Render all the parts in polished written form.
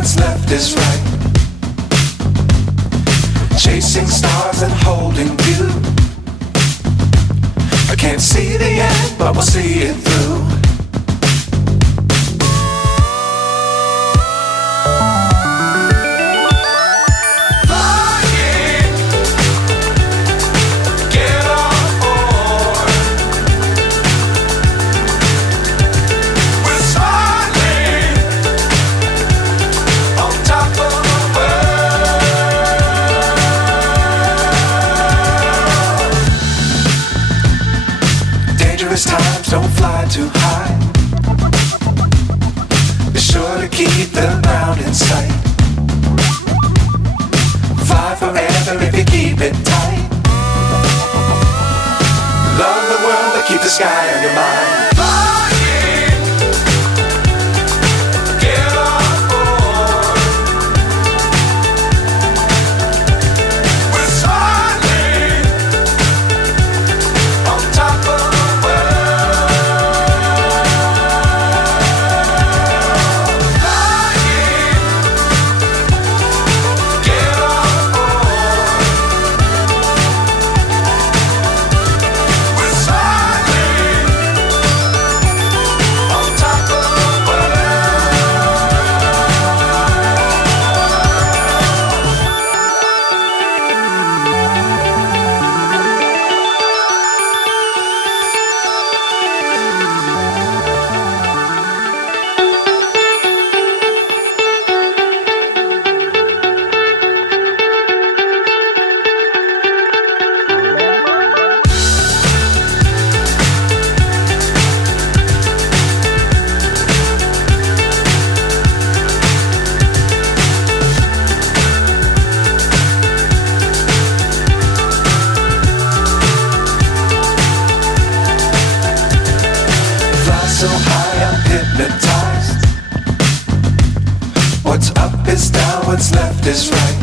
what's left is right. Chasing stars and holding you. I can't see the end, but we'll see it through. Times don't fly too high. Be sure to keep the ground in sight. Fly forever if you keep it tight. Love the world but keep the sky on your mind. So high I'm hypnotized. What's up is down, what's left is right.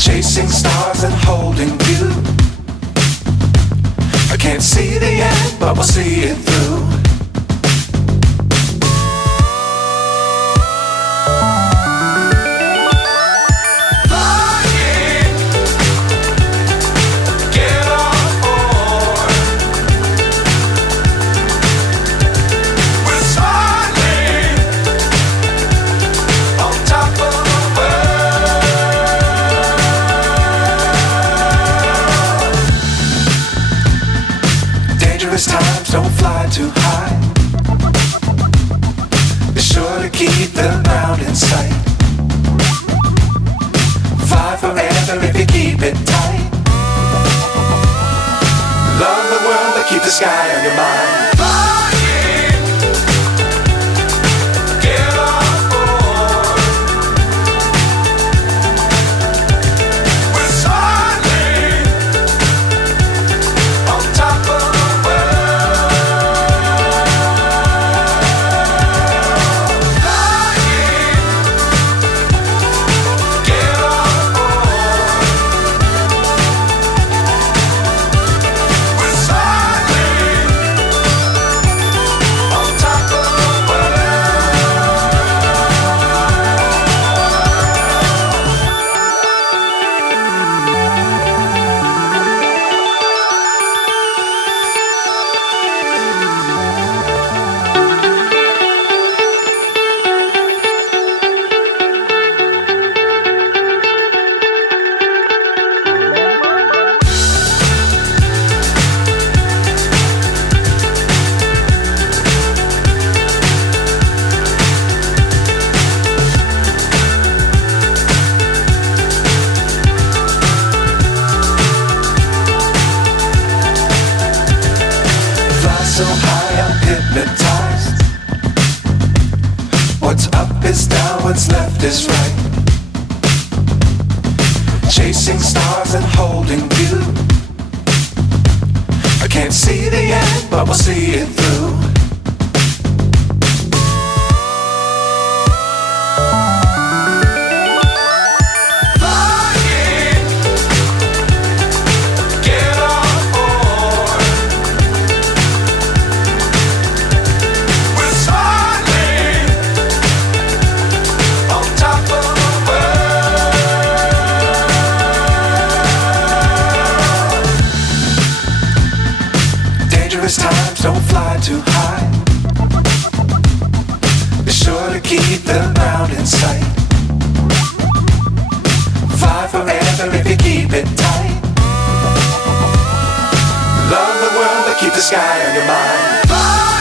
Chasing stars and holding you. I can't see the end, but we'll see it through. Times don't fly too high. Be sure to keep the ground in sight. Fly forever if you keep it tight. Love the world but keep the sky on your mind. So high I'm hypnotized. What's up is down, what's left is right. Chasing stars and holding you. I can't see the end, but we'll see it through. too high. Be sure to keep the ground in sight. Fly forever if you keep it tight. Love the world but keep the sky on your mind. Fly.